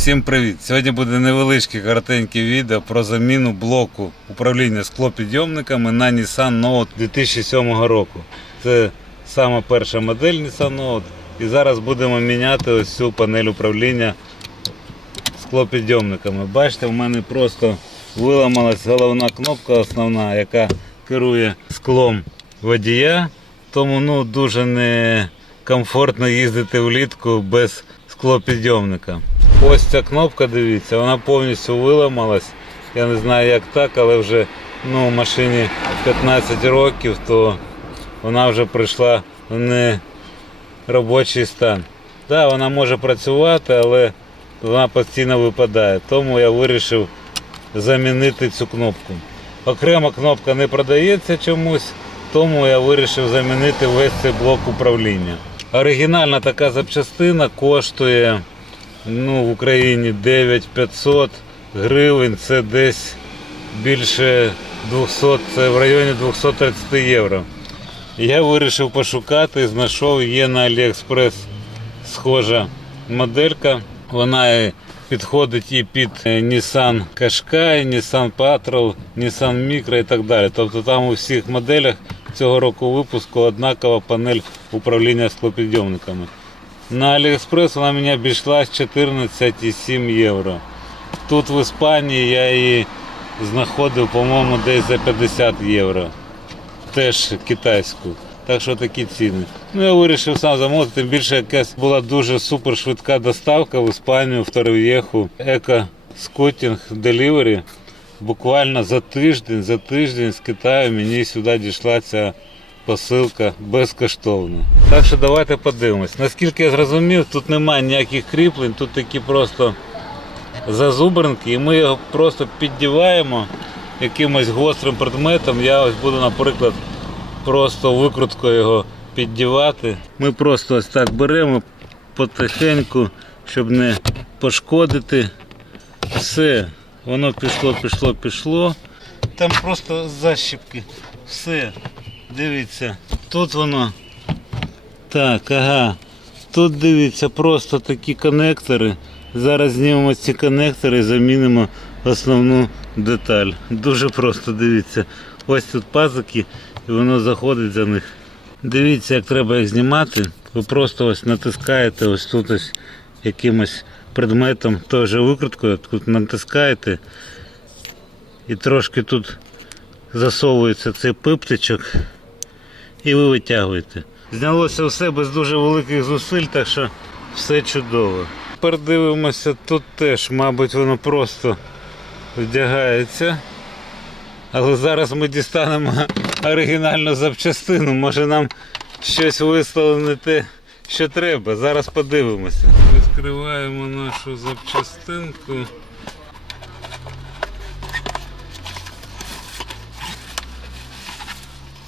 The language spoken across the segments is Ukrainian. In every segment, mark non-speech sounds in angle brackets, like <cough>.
Всім привіт! Сьогодні буде невеличке коротеньке відео про заміну блоку управління склопідйомниками на Nissan Note 2007 року. Це сама перша модель Nissan Note. І зараз будемо міняти ось цю панель управління склопідйомниками. Бачите, в мене просто виламалась головна кнопка основна, яка керує склом водія. Тому ну, дуже некомфортно їздити влітку без склопідйомника. Ось ця кнопка, дивіться, вона повністю виламалась. Я не знаю як так, але вже ну, машині 15 років, то вона вже прийшла в неробочий стан. Так, да, вона може працювати, але вона постійно випадає. Тому я вирішив замінити цю кнопку. Окрема кнопка не продається чомусь, тому я вирішив замінити весь цей блок управління. Оригінальна така запчастина коштує ну, в Україні 9500 гривень, це десь більше 200, це в районі 230 євро. Я вирішив пошукати, знайшов, є на AliExpress схожа моделька. Вона підходить і під е, Nissan Qashqai, Nissan Patrol, Nissan Micro і так далі. Тобто там у всіх моделях цього року випуску однакова панель управління склопідйомниками. На AliExpress вона мені обійшлась 14,7 євро. Тут в Іспанії я її знаходив, по-моєму, десь за 50 євро. Теж китайську. Так що такі ціни. Ну я вирішив сам замовити, тим більше якась була дуже супер швидка доставка в Іспанію, в Торрев'єху, Еко Скотінг Делівері. Буквально за тиждень, за тиждень з Китаю мені сюди дійшла ця посилка безкоштовно. Так що давайте подивимось. Наскільки я зрозумів, тут немає ніяких кріплень, тут такі просто зазубринки, і ми його просто піддіваємо якимось гострим предметом. Я ось буду, наприклад, просто викруткою його піддівати. Ми просто ось так беремо потихеньку, щоб не пошкодити. Все, воно пішло, пішло, пішло. Там просто защіпки. Все. Дивіться, тут воно. Так, ага. Тут дивіться, просто такі конектори. Зараз знімемо ці конектори і замінимо основну деталь. Дуже просто дивіться. Ось тут пазики і воно заходить за них. Дивіться, як треба їх знімати. Ви просто ось натискаєте ось тут ось якимось предметом, теж викруткою, тут натискаєте і трошки тут засовується цей пиптичок і ви витягуєте. Знялося все без дуже великих зусиль, так що все чудово. Тепер дивимося, тут теж, мабуть, воно просто вдягається. Але зараз ми дістанемо оригінальну запчастину. Може нам щось вислали не те, що треба. Зараз подивимося. Відкриваємо нашу запчастинку.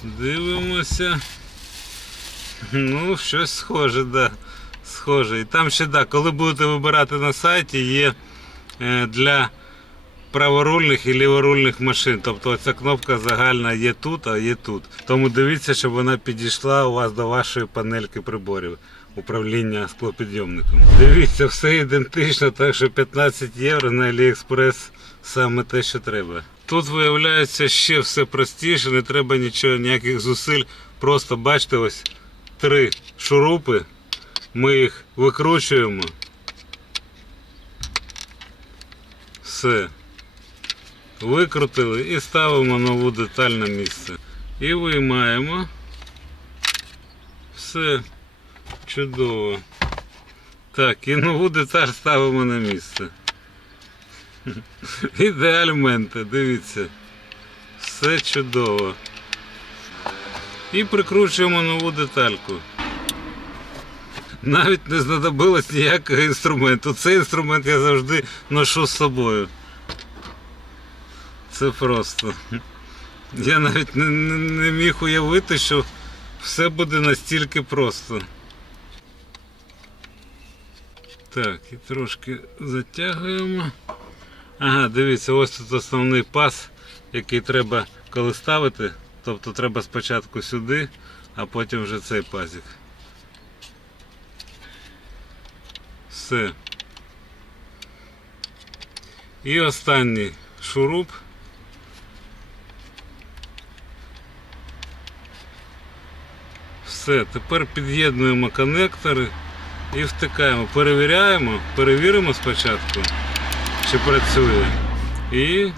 Дивимося. Ну, щось схоже, да. Схоже. І там ще да, коли будете вибирати на сайті, є е, для праворульних і ліворульних машин. Тобто ця кнопка загальна є тут, а є тут. Тому дивіться, щоб вона підійшла у вас до вашої панельки приборів управління склопідйомником. Дивіться, все ідентично, так що 15 євро на AliExpress саме те, що треба. Тут виявляється ще все простіше, не треба нічого, ніяких зусиль. Просто бачите, ось три шурупи. Ми їх викручуємо. Все. Викрутили і ставимо нову деталь на місце. І виймаємо. Все чудово. Так, і нову деталь ставимо на місце. <laughs> Ідеальменте, дивіться. Все чудово. І прикручуємо нову детальку. Навіть не знадобилось ніякого інструменту. Цей інструмент я завжди ношу з собою. Це просто. Я навіть не, не, не міг уявити, що все буде настільки просто. Так, і трошки затягуємо. Ага, дивіться, ось тут основний пас, який треба коли ставити. Тобто треба спочатку сюди, а потім вже цей пазик. Все. І останній шуруп. Все, тепер під'єднуємо коннектори і втикаємо. Перевіряємо, перевіримо спочатку, чи працює. І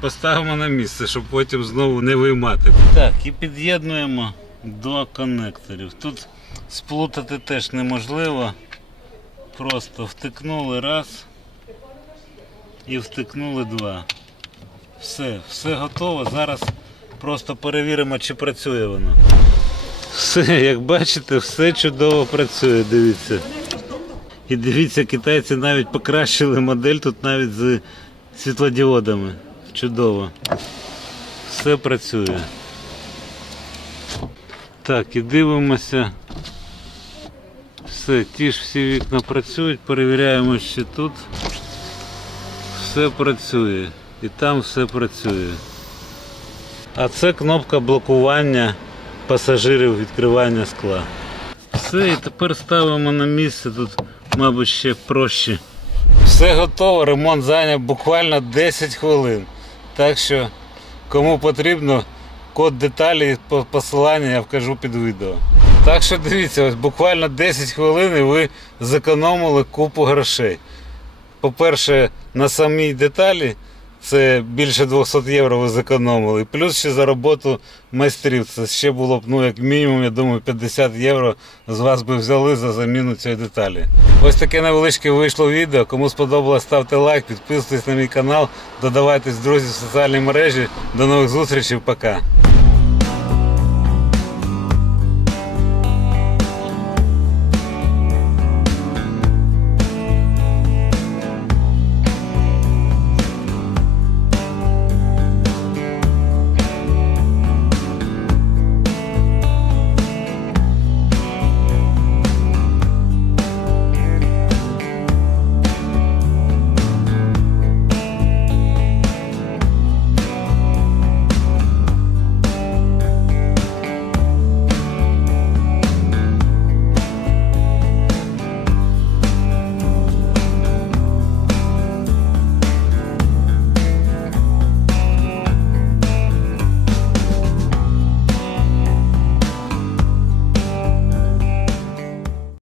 поставимо на місце, щоб потім знову не виймати. Так, і під'єднуємо до коннекторів. Тут сплутати теж неможливо. Просто втикнули раз і втикнули два. Все, все готово. Зараз просто перевіримо, чи працює воно. Все, як бачите, все чудово працює, дивіться. І дивіться, китайці навіть покращили модель тут навіть з світлодіодами. Чудово. Все працює. Так, і дивимося. Все, ті ж всі вікна працюють, перевіряємо ще тут. Все працює. І там все працює. А це кнопка блокування пасажирів відкривання скла. Все, і тепер ставимо на місце тут, мабуть, ще проще. Все готово, ремонт зайняв буквально 10 хвилин. Так що, кому потрібно, код деталі по посилання я вкажу під відео. Так що дивіться, ось буквально 10 хвилин і ви зекономили купу грошей. По-перше, на самій деталі це більше 200 євро ви зекономили. Плюс ще за роботу майстрів. Це ще було б, ну, як мінімум, я думаю, 50 євро з вас би взяли за заміну цієї деталі. Ось таке невеличке вийшло відео. Кому сподобалось, ставте лайк, підписуйтесь на мій канал, додавайтесь друзі в соціальні мережі. До нових зустрічей, пока.